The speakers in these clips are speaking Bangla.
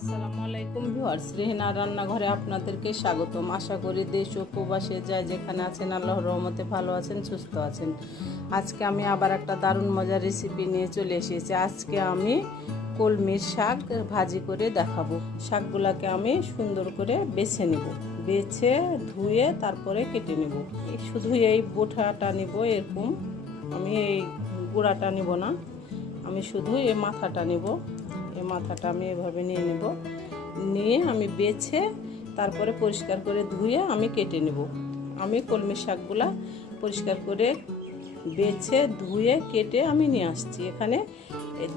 আসসালামু আলাইকুম ভিউয়ার্স, রেহেনা রান্নাঘরে আপনাদেরকে স্বাগতম। আশা করি দেশ ও প্রবাসে যায় যেখানে আছেন, আল্লাহর রহমতে ভালো আছেন, সুস্থ আছেন। আজকে আমি আবার একটা দারুণ মজার রেসিপি নিয়ে চলে এসেছি। আজকে আমি কলমির শাক ভাজি করে দেখাবো। শাকগুলাকে আমি সুন্দর করে বেছে নেব। বেছে, ধুয়ে, তারপরে কেটে নেব। শুধু এই বোঠাটা নেব, এরকম। আমি এই গুঁড়াটা নেব না। আমি শুধু এই মাথাটা নেব। এই মাথাটা আমি এভাবে নিয়ে নেব। নিয়ে আমি বেছে তারপরে পরিষ্কার করে ধুয়ে আমি কেটে নেব। আমি কলমি শাকগুলা পরিষ্কার করে বেছে, ধুয়ে, কেটে আমি নিয়ে আসছি। এখানে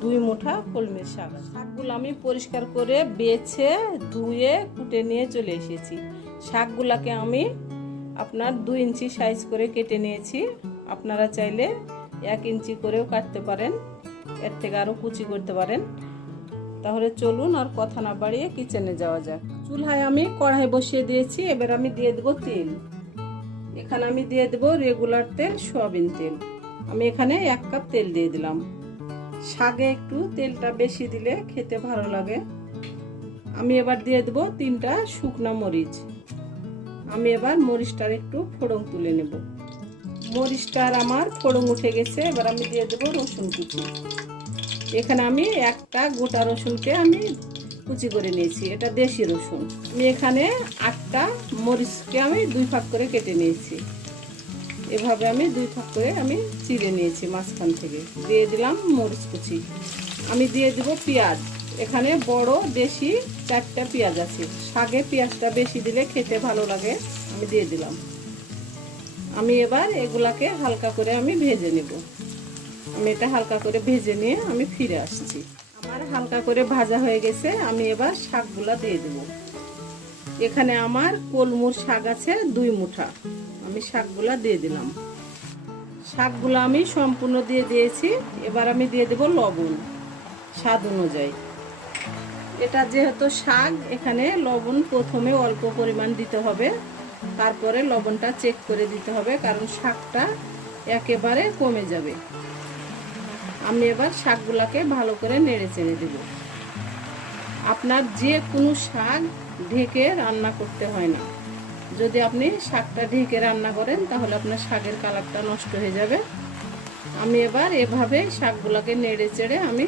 দুই মুঠা কলমির শাক। শাকগুলো আমি পরিষ্কার করে বেছে, ধুয়ে, কুটে নিয়ে চলে এসেছি। শাকগুলাকে আমি আপনার দুই ইঞ্চি সাইজ করে কেটে নিয়েছি। আপনারা চাইলে এক ইঞ্চি করেও কাটতে পারেন। এর থেকে আরও কুচি করতে পারেন। তাহলে চলুন আর কথা না বাড়িয়ে কিচেনে যাওয়া যাক। চুলহায় আমি কড়াই বসিয়ে দিয়েছি, এবার আমি দিয়ে দেবো তেল। এখানে আমি দিয়ে দেবো রেগুলার তেল, সয়াবিন তেল। আমি এখানে এক কাপ তেল দিয়ে দিলাম। শাগে একটু তেলটা বেশি দিলে খেতে ভালো লাগে। আমি এবার দিয়ে দেবো তিনটা শুকনো মরিচ। আমি এবার মরিচটার একটু ফোড়ন তুলে নেব। মরিচটার আমার ফোড়ন উঠে গেছে, এবার আমি দিয়ে দেবো রসুন কুচি। এখানে আমি একটা গোটা রসুনকে আমি কুচি করে নিয়েছি, এটা দেশি রসুন। আমি এখানে আটটা মরিচকে আমি দুই ভাগ করে কেটে নিয়েছি। এভাবে আমি দুই ভাগ করে আমি চিড়ে নিয়েছি মাঝখান থেকে। দিয়ে দিলাম মরিচ কুচি। আমি দিয়ে দেব পেঁয়াজ। এখানে বড় দেশি চারটা পেঁয়াজ আছে। শাকে পেঁয়াজটা বেশি দিলে খেতে ভালো লাগে, আমি দিয়ে দিলাম। আমি এবার এগুলাকে হালকা করে আমি ভেজে নেব। আমি এটা হালকা করে ভেজে নিয়ে আমি ফিরে আসছি। আমার হালকা করে ভাজা হয়ে গেছে, আমি এবার শাকগুলা দিয়ে দেব। এখানে আমার কলমুর শাক আছে, দুই মুঠা। আমি শাকগুলা দিয়ে দিলাম। শাকগুলো আমি সম্পূর্ণ দিয়ে দিয়েছি। এবার আমি দিয়ে দেব লবণ, স্বাদ অনুযায়ী। এটা যেহেতু শাক, এখানে লবণ প্রথমে অল্প পরিমাণ দিতে হবে। তারপরে লবণটা চেক করে দিতে হবে, কারণ শাকটা একেবারে কমে যাবে। আমি এবার শাকগুলাকে ভালো করে নেড়ে চেড়ে দেব। আপনার যে কোনো শাক ঢেকে রান্না করতে হয় না। যদি আপনি শাকটা ঢেকে রান্না করেন, তাহলে আপনার শাকের কালারটা নষ্ট হয়ে যাবে। আমি এবার এভাবে শাকগুলাকে নেড়ে চেড়ে আমি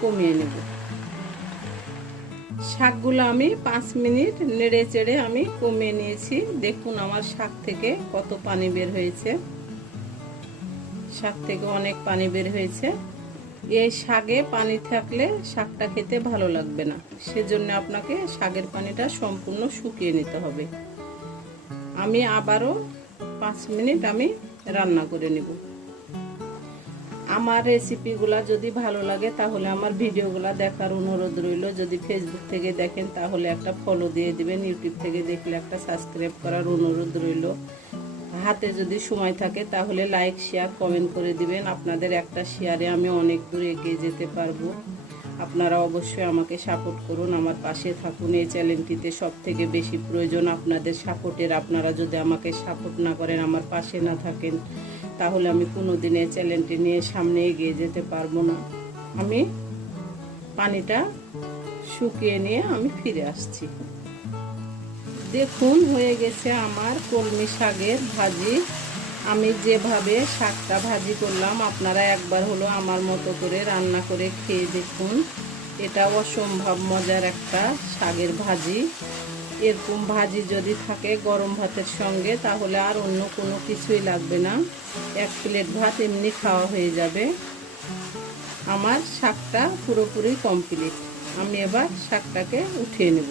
কমিয়ে নেব। শাকগুলো আমি পাঁচ মিনিট নেড়ে চেড়ে আমি কমিয়ে নিয়েছি। দেখুন আমার শাক থেকে কত পানি বের হয়েছে। শাক থেকে অনেক পানি বের হয়েছে। এই শাকে পানি থাকলে শাকটা খেতে ভালো লাগবে না। সেজন্য আপনাকে শাকের পানিটা সম্পূর্ণ শুকিয়ে নিতে হবে। আমি আবারও পাঁচ মিনিট আমি রান্না করে নেব। আমার রেসিপিগুলা যদি ভালো লাগে, তাহলে আমার ভিডিওগুলা দেখার অনুরোধ রইল। যদি ফেসবুক থেকে দেখেন, তাহলে একটা ফলো দিয়ে দিবেন। ইউটিউব থেকে দেখলে একটা সাবস্ক্রাইব করার অনুরোধ রইল। হাতে যদি সময় থাকে তাহলে লাইক শেয়ার কমেন্ট করে দিবেন। আপনাদের একটা শেয়ারে আমি অনেক দূর এগিয়ে যেতে পারব। আপনারা অবশ্যই আমাকে সাপোর্ট করুন, আমার পাশে থাকুন। এই চ্যানেলটিতে সব থেকে বেশি প্রয়োজন আপনাদের সাপোর্টের আপনারা যদি আমাকে সাপোর্ট না করেন, আমার পাশে না থাকেন, তাহলে আমি কোনো দিন এই চ্যানেলটি নিয়ে সামনে এগিয়ে যেতে পারব না। আমি পানিটা শুকিয়ে নিয়ে আমি ফিরে আসছি। দেখুন, হয়ে গেছে আমার কলমি শাকের ভাজি। আমি যেভাবে শাকটা ভাজি করলাম, আপনারা একবার হলো আমার মতো করে রান্না করে খেয়ে দেখুন। এটা অসম্ভব মজার একটা শাকের ভাজি। এরকম ভাজি যদি থাকে গরম ভাতের সঙ্গে, তাহলে আর অন্য কোনো কিছুই লাগবে না। এক প্লেট ভাত এমনি খাওয়া হয়ে যাবে। আমার শাকটা পুরোপুরি কমপ্লিট আমি এবার শাকটাকে উঠিয়ে নেব।